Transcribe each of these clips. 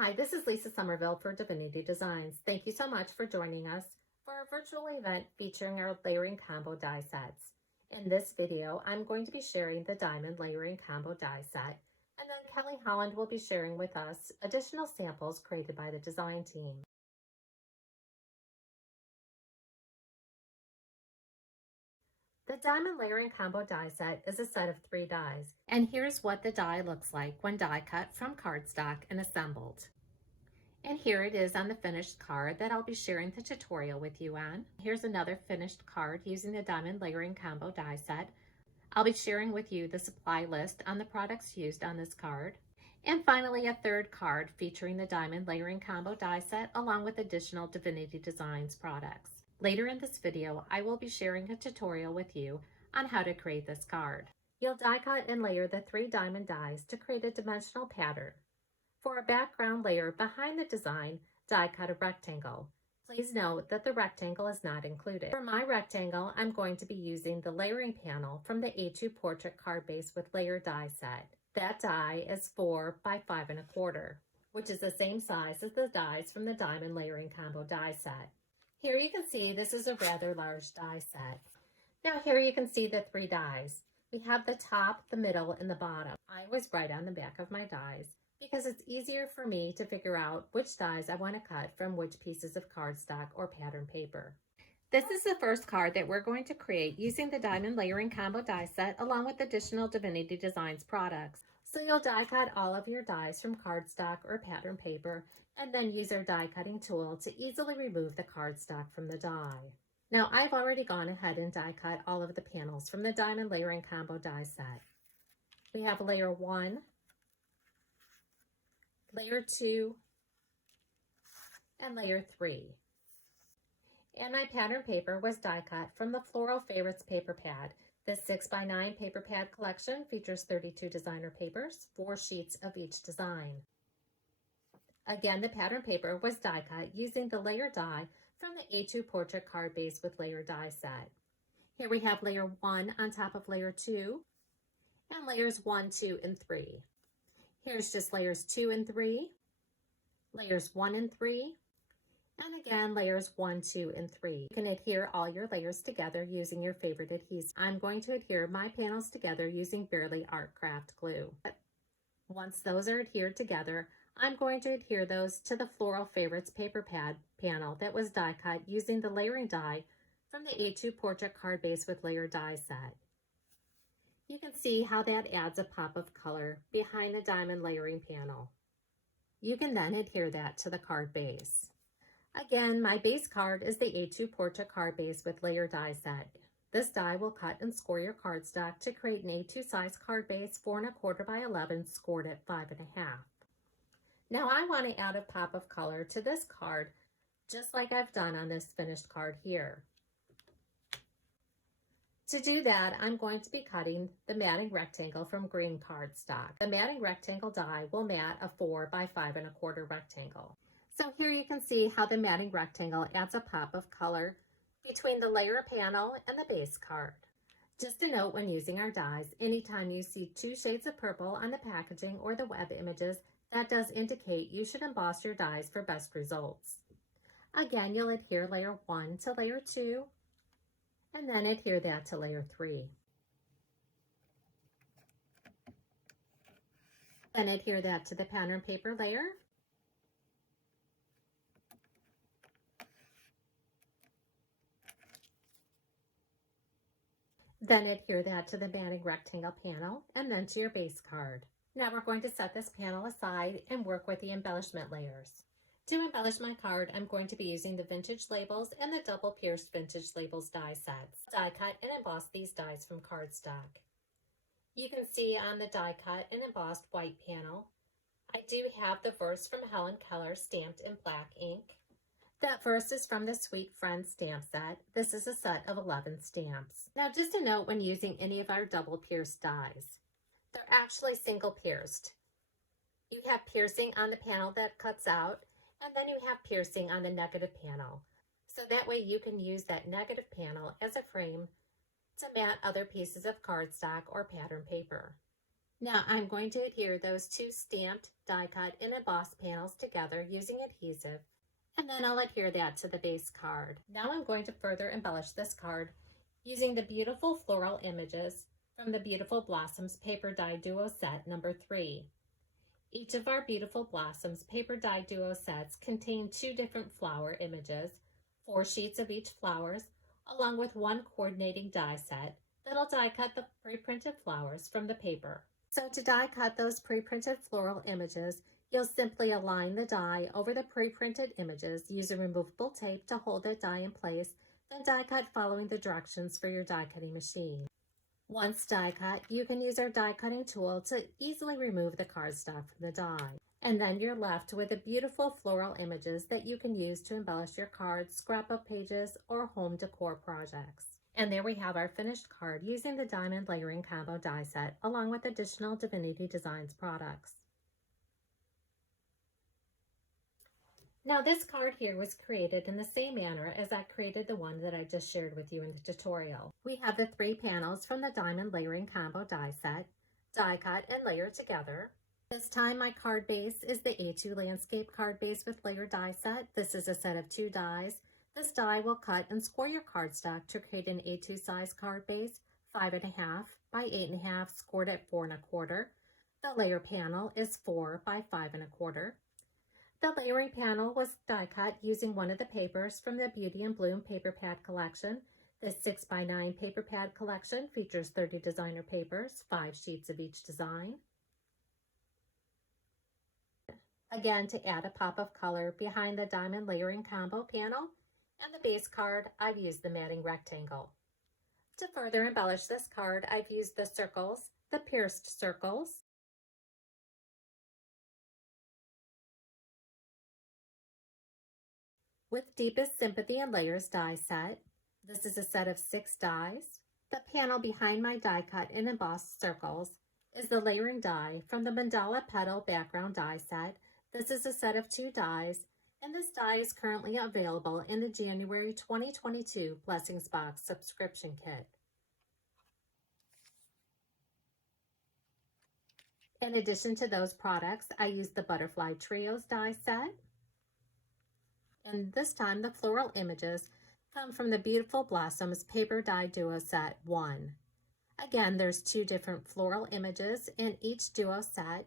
Hi, this is Lisa Somerville for Divinity Designs. Thank you so much for joining us for our virtual event featuring our layering combo die sets. In this video, I'm going to be sharing the diamond layering combo die set, and then Kelly Holland will be sharing with us additional samples created by the design team. The diamond layering combo die set is a set of 3 dies, and here's what the die looks like when die cut from cardstock and assembled. And here it is on the finished card that I'll be sharing the tutorial with you on. Here's another finished card using the diamond layering combo die set. I'll be sharing with you the supply list on the products used on this card. And finally, a third card featuring the diamond layering combo die set along with additional Divinity Designs products. Later in this video, I will be sharing a tutorial with you on how to create this card. You'll die cut and layer the 3 diamond dies to create a dimensional pattern. For a background layer behind the design, die cut a rectangle. Please note that the rectangle is not included. For my rectangle, I'm going to be using the layering panel from the A2 Portrait Card Base with Layer die set. That die is 4 by 5 1/4, which is the same size as the dies from the Diamond Layering Combo die set. Here you can see this is a rather large die set. Now here you can see the 3 dies. We have the top, the middle, and the bottom. I always write on the back of my dies because it's easier for me to figure out which dies I want to cut from which pieces of cardstock or pattern paper. This is the first card that we're going to create using the Diamond Layering Combo die set along with additional Divinity Designs products. So you'll die cut all of your dies from cardstock or pattern paper and then use our die cutting tool to easily remove the cardstock from the die. Now I've already gone ahead and die cut all of the panels from the Diamond Layering Combo die set. We have layer 1, layer 2, and layer 3. And my pattern paper was die cut from the Floral Favorites paper pad. This 6x9 paper pad collection features 32 designer papers, 4 sheets of each design. Again, the pattern paper was die cut using the layer die from the A2 Portrait Card Base with Layer die set. Here we have layer 1 on top of layer 2, and layers 1, 2, and 3. Here's just layers 2 and 3, layers 1 and 3, and again layers 1, 2, and 3. You can adhere all your layers together using your favorite adhesive. I'm going to adhere my panels together using Barely Art Craft glue. Once those are adhered together, I'm going to adhere those to the Floral Favorites paper pad panel that was die cut using the layering die from the A2 Portrait Card Base with Layer die set. You can see how that adds a pop of color behind the diamond layering panel. You can then adhere that to the card base. Again, my base card is the A2 Portrait Card Base with Layer die set. This die will cut and score your cardstock to create an A2 size card base 4 1/4 by 11 scored at 5 1/2. Now I want to add a pop of color to this card just like I've done on this finished card here. To do that, I'm going to be cutting the matting rectangle from green cardstock. The matting rectangle die will mat a 4 by 5 1/4 rectangle. So here you can see how the matting rectangle adds a pop of color between the layer panel and the base card. Just a note when using our dies, anytime you see 2 shades of purple on the packaging or the web images, that does indicate you should emboss your dies for best results. Again, you'll adhere layer 1 to layer 2, and then adhere that to layer 3. Then adhere that to the pattern paper layer. Then adhere that to the matting rectangle panel and then to your base card. Now we're going to set this panel aside and work with the embellishment layers. To embellish my card, I'm going to be using the Vintage Labels and the Double Pierced Vintage Labels die sets. Die cut and emboss these dies from cardstock. You can see on the die cut and embossed white panel, I do have the verse from Helen Keller stamped in black ink. That verse is from the Sweet Friends stamp set. This is a set of 11 stamps. Now just a note when using any of our double pierced dies, they're actually single pierced. You have piercing on the panel that cuts out, and then you have piercing on the negative panel. So that way you can use that negative panel as a frame to mat other pieces of cardstock or pattern paper. Now I'm going to adhere those two stamped, die cut, and embossed panels together using adhesive, and then I'll adhere that to the base card. Now I'm going to further embellish this card using the beautiful floral images from the Beautiful Blossoms Paper Die Duo Set number 3. Each of our Beautiful Blossoms Paper Die Duo sets contain 2 different flower images, 4 sheets of each flowers, along with 1 coordinating die set that'll die cut the pre-printed flowers from the paper. So to die cut those pre-printed floral images, you'll simply align the die over the pre-printed images using removable tape to hold that die in place, then die cut following the directions for your die cutting machine. Once die cut, you can use our die cutting tool to easily remove the cardstock from the die. And then you're left with the beautiful floral images that you can use to embellish your cards, scrapbook pages, or home decor projects. And there we have our finished card using the Diamond Layering Combo die set along with additional Divinity Designs products. Now this card here was created in the same manner as I created the one that I just shared with you in the tutorial. We have the 3 panels from the Diamond Layering Combo die set, die cut and layer together. This time my card base is the A2 Landscape card base with layer die set. This is a set of 2 dies. This die will cut and score your cardstock to create an A2 size card base, 5.5 by 8.5 scored at 4.25. The layer panel is 4 by 5.25. The layering panel was die cut using one of the papers from the Beauty and Bloom paper pad collection. The 6x9 paper pad collection features 30 designer papers, 5 sheets of each design. Again, to add a pop of color behind the Diamond Layering Combo panel and the base card, I've used the matting rectangle. To further embellish this card, I've used the circles, the pierced circles, with Deepest Sympathy and Layers die set. This is a set of 6 dies. The panel behind my die cut and embossed circles is the layering die from the Mandala Petal background die set. This is a set of 2 dies, and this die is currently available in the January 2022 Blessings Box subscription kit. In addition to those products, I used the Butterfly Trios die set. And this time the floral images come from the Beautiful Blossoms Paper Die Duo Set 1. Again, there's 2 different floral images in each duo set,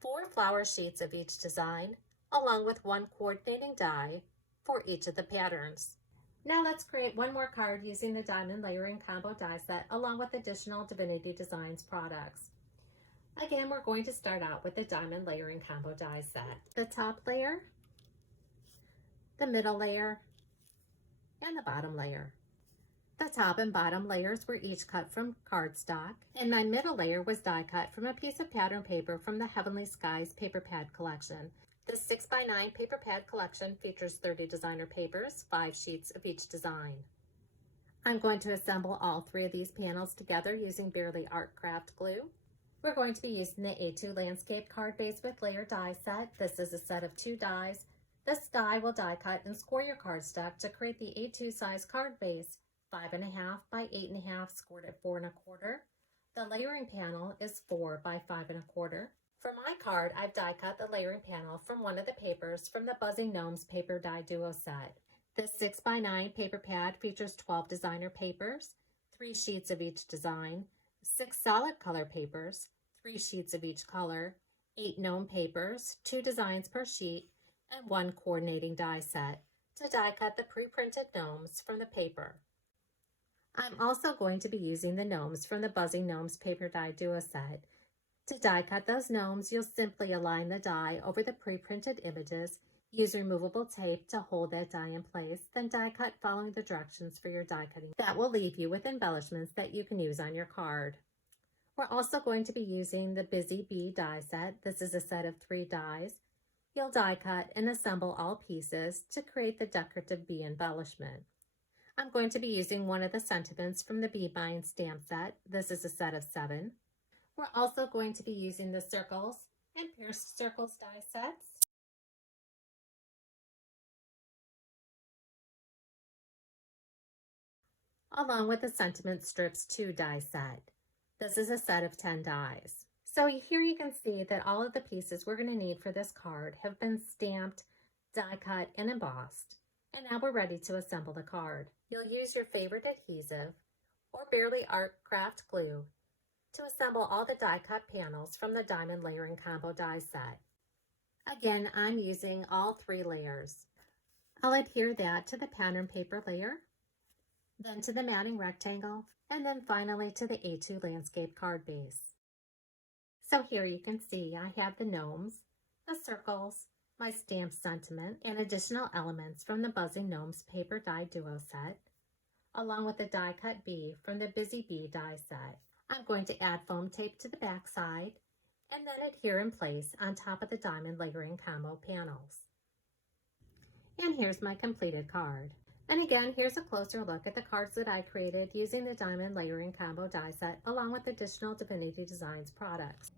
4 flower sheets of each design, along with 1 coordinating die for each of the patterns. Now let's create one more card using the Diamond Layering Combo die set along with additional Divinity Designs products. Again, we're going to start out with the Diamond Layering Combo die set. The top layer, the middle layer, and the bottom layer. The top and bottom layers were each cut from cardstock, and my middle layer was die cut from a piece of pattern paper from the Heavenly Skies paper pad collection. This 6x9 paper pad collection features 30 designer papers, 5 sheets of each design. I'm going to assemble all 3 of these panels together using Bearly Art Craft glue. We're going to be using the A2 Landscape card base with layer die set. This is a set of 2 dies. This die will die cut and score your cardstock to create the A2 size card base, 5.5 by 8.5 scored at 4.25. The layering panel is 4 by 5.25. For my card, I've die cut the layering panel from one of the papers from the Buzzing Gnomes Paper Die Duo set. This 6x9 paper pad features 12 designer papers, 3 sheets of each design, 6 solid color papers, 3 sheets of each color, 8 gnome papers, 2 designs per sheet, and 1 coordinating die set to die cut the pre-printed gnomes from the paper. I'm also going to be using the gnomes from the Buzzing Gnomes Paper Die Duo set. To die cut those gnomes, you'll simply align the die over the pre-printed images, use removable tape to hold that die in place, then die cut following the directions for your die cutting. That will leave you with embellishments that you can use on your card. We're also going to be using the Busy Bee die set. This is a set of 3 dies. You'll die cut and assemble all pieces to create the decorative bee embellishment. I'm going to be using one of the sentiments from the Bee Mind stamp set. This is a set of 7. We're also going to be using the circles and pierced circles die sets. Along with the sentiment strips 2 die set. This is a set of 10 dies. So here you can see that all of the pieces we're going to need for this card have been stamped, die cut, and embossed. And now we're ready to assemble the card. You'll use your favorite adhesive or Barely Art Craft glue to assemble all the die cut panels from the Diamond Layering Combo die set. Again, I'm using all 3 layers. I'll adhere that to the pattern paper layer, then to the matting rectangle, and then finally to the A2 landscape card base. So here you can see I have the gnomes, the circles, my stamped sentiment, and additional elements from the Buzzing Gnomes paper die duo set, along with the die cut bee from the Busy Bee die set. I'm going to add foam tape to the back side and then adhere in place on top of the Diamond Layering Combo panels. And here's my completed card. And again, here's a closer look at the cards that I created using the Diamond Layering Combo die set along with additional Divinity Designs products.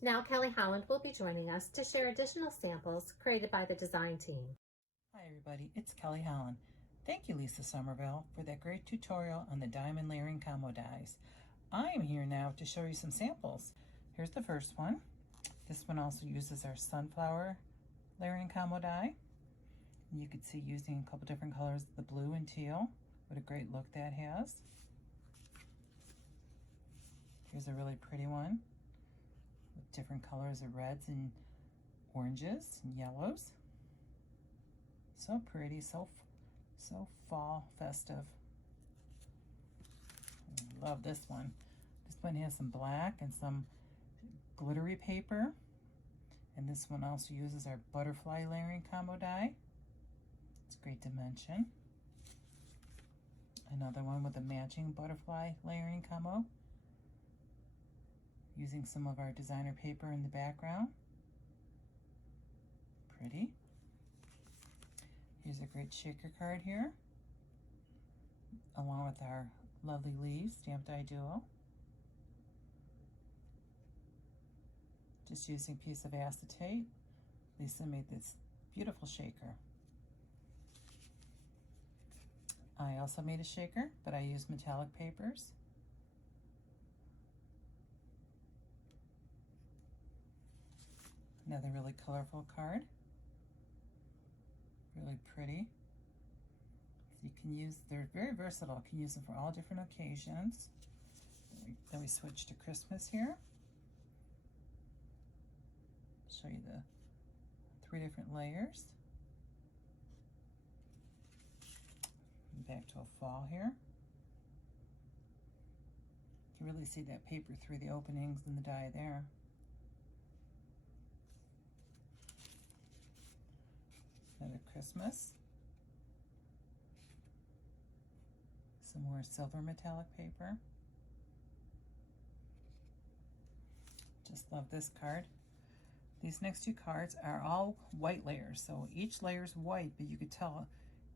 Now Kelly Holland will be joining us to share additional samples created by the design team. Hi everybody, it's Kelly Holland. Thank you Lisa Somerville for that great tutorial on the Diamond Layering Combo dies. I am here now to show you some samples. Here's the first one. This one also uses our Sunflower Layering Combo die. And you can see using a couple different colors, the blue and teal. What a great look that has. Here's a really pretty one with different colors of reds and oranges and yellows. So pretty, so fall festive. Love this one. This one has some black and some glittery paper. And this one also uses our butterfly layering combo die. It's great dimension. Another one with a matching butterfly layering combo, using some of our designer paper in the background. Pretty. Here's a great shaker card here, along with our lovely leaves stamped die duo. Just using a piece of acetate, Lisa made this beautiful shaker. I also made a shaker, but I used metallic papers. Another really colorful card. Really pretty. So you can use, they're very versatile. You can use them for all different occasions. Then we switch to Christmas here. Show you the 3 different layers. Back to a fall here. You can really see that paper through the openings in the die there. Another Christmas. Some more silver metallic paper. Just love this card. These next 2 cards are all white layers, so each layer is white, but you could tell,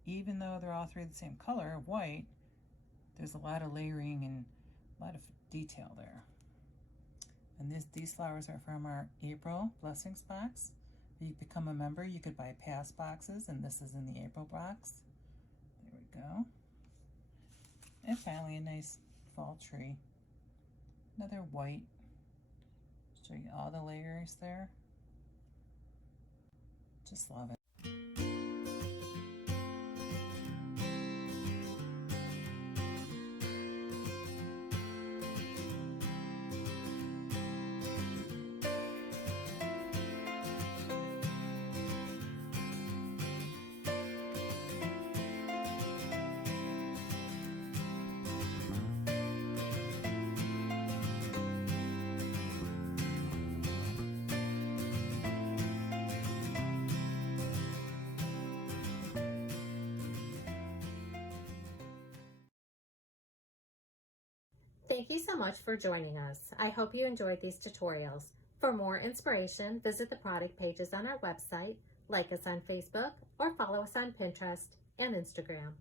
even though they're all 3 the same color, white, there's a lot of layering and a lot of detail there. And these flowers are from our April Blessings box. If you become a member, you could buy past boxes, and this is in the April box. There we go. And finally, a nice fall tree. Another white. Show you all the layers there. Just love it. Thank you so much for joining us. I hope you enjoyed these tutorials. For more inspiration, visit the product pages on our website, like us on Facebook, or follow us on Pinterest and Instagram.